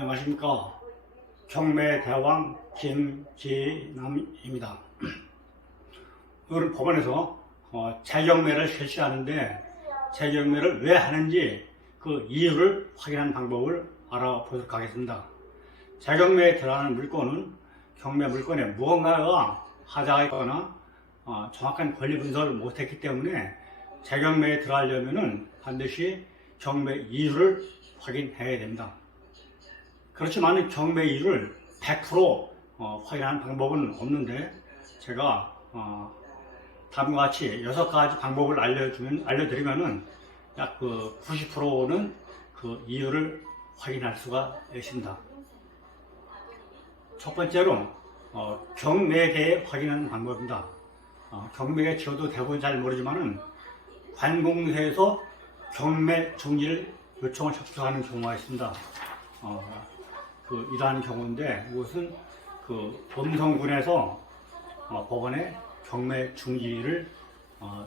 안녕하십니까. 경매대왕 김진남입니다. 오늘 법원에서 재경매를 실시하는데 재경매를 왜 하는지 그 이유를 확인하는 방법을 알아보도록 하겠습니다. 재경매에 들어가는 물건은 경매 물건에 무언가가 하자가 있거나 정확한 권리 분석을 못했기 때문에 재경매에 들어가려면 반드시 경매 이유를 확인해야 됩니다. 그렇지만 경매 이유를 100% 확인하는 방법은 없는데 제가 다음과 같이 6가지 방법을 알려드리면은 약 90%는 그 이유를 확인할 수가 있습니다. 첫 번째로 경매에 대해 확인하는 방법입니다. 경매에 저도 대부분 잘 모르지만은 관공서에서 경매 중지를 요청을 접수하는 경우가 있습니다. 이러한 경우인데 이것은 음성군에서 법원에 경매 중지를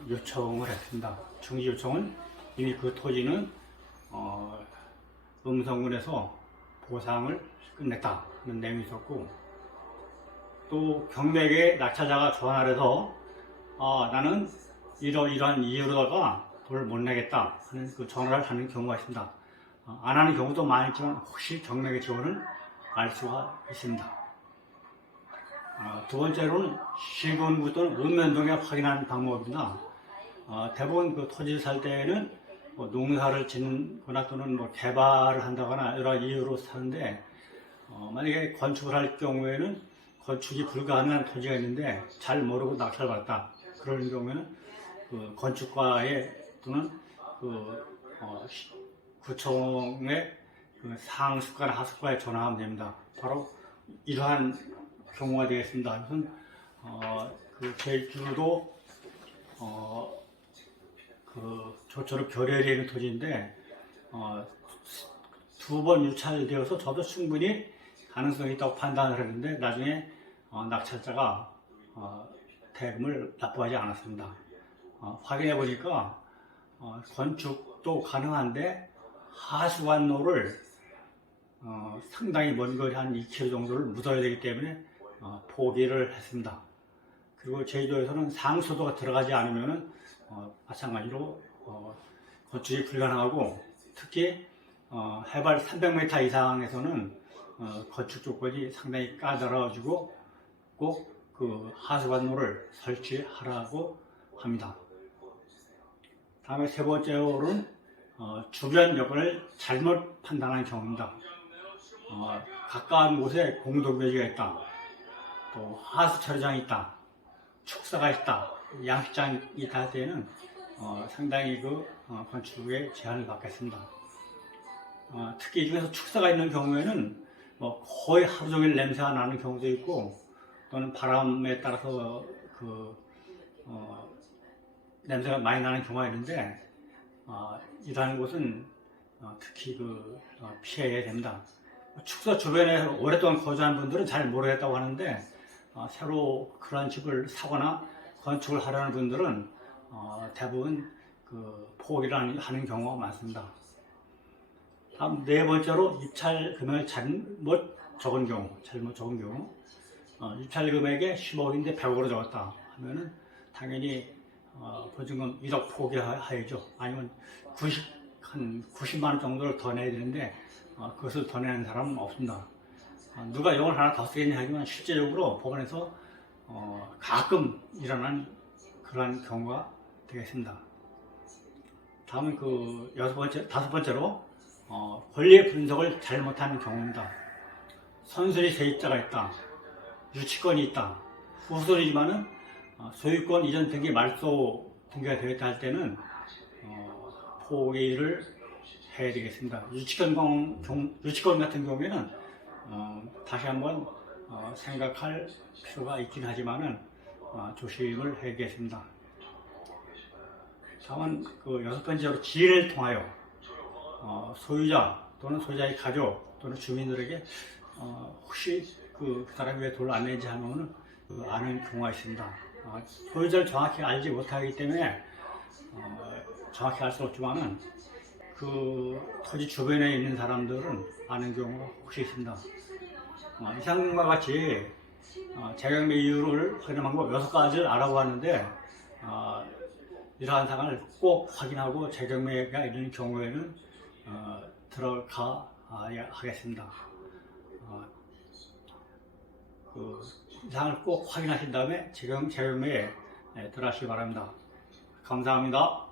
요청을 했습니다. 중지 요청은 이미 그 토지는 음성군에서 보상을 끝냈다 하는 내용이 있었고, 또 경매계 낙찰자가 전화를 해서 나는 이러이러한 이유로다가 돈을 못 내겠다 하는 그 전화를 하는 경우가 있습니다. 안 하는 경우도 많이 있지만 혹시 경매계 지원을 알 수가 있습니다. 두 번째로는 시군구 또는 읍면동에 확인하는 방법입니다. 대부분 그 토지를 살 때에는 농사를 짓거나 또는 개발을 한다거나 여러 이유로 사는데, 만약에 건축을 할 경우에는 건축이 불가능한 토지가 있는데 잘 모르고 낙찰받았다. 그런 경우에는 건축과에 또는 구청의 상수과나 하수과에 전화하면 됩니다. 바로 이러한 경우가 되겠습니다. 우선 제주도 조철읍 결의에 있는 토지인데 2번 유찰되어서 저도 충분히 가능성이 있다고 판단을 했는데 나중에 낙찰자가 대금을 납부하지 않았습니다. 확인해 보니까 건축도 가능한데 하수관로를 상당히 먼 거리 한 2km 정도를 묻어야 되기 때문에 포기를 했습니다. 그리고 제주도에서는 상수도가 들어가지 않으면 마찬가지로 건축이 불가능하고, 특히 해발 300m 이상에서는 건축 조건이 상당히 까다로워지고 꼭 그 하수관로를 설치하라고 합니다. 다음에 세 번째로는 주변 여건을 잘못 판단한 경우입니다. 가까운 곳에 공동묘지가 있다, 또 하수 처리장이 있다, 축사가 있다, 양식장이 있다 할 때는 상당히 건축에 제한을 받겠습니다. 특히 이 중에서 축사가 있는 경우에는 거의 하루 종일 냄새가 나는 경우도 있고, 또는 바람에 따라서 냄새가 많이 나는 경우가 있는데, 이러한 곳은 특히 피해야 됩니다. 축사 주변에 오랫동안 거주한 분들은 잘 모르겠다고 하는데, 새로 그런 집을 사거나 건축을 하려는 분들은 대부분 포기를 하는 경우가 많습니다. 다음 네 번째로 입찰 금액을 잘못 적은 경우, 입찰 금액에 10억인데 100억으로 적었다 하면은 당연히 보증금 1억 포기해야죠. 아니면 한 90만 원 정도를 더 내야 되는데 그것을 더 내는 사람은 없습니다. 누가 이걸 하나 더 쓰겠냐 하지만 실제적으로 법원에서 가끔 일어난 그러한 경우가 되겠습니다. 다음은 다섯 번째로 권리 분석을 잘못하는 경우입니다. 선순위 세입자가 있다, 유치권이 있다, 후손이지만은 소유권 이전 등기 말소 등기가 되었다 할 때는 포기를 해야 되겠습니다. 유치권 같은 경우에는 다시 한번 생각할 필요가 있긴 하지만은 조심을 해야겠습니다. 다음은 여섯 번째로 지인을 통하여 소유자 또는 소유자의 가족 또는 주민들에게 혹시 그 사람이 왜 돈을 안 내는지 하면은 아는 경우가 있습니다. 소유자를 정확히 알지 못하기 때문에 정확히 알 수 없지만은 그 토지 주변에 있는 사람들은 아는 경우가 혹시 있습니다. 이상과 같이 재경매 이유를 확인한 방법 6가지를 알아보았는데 이러한 사항을 꼭 확인하고 재경매가 있는 경우에는 들어가 하겠습니다. 그 사항을 꼭 확인하신 다음에 재경매에 들어가시기 바랍니다. 감사합니다.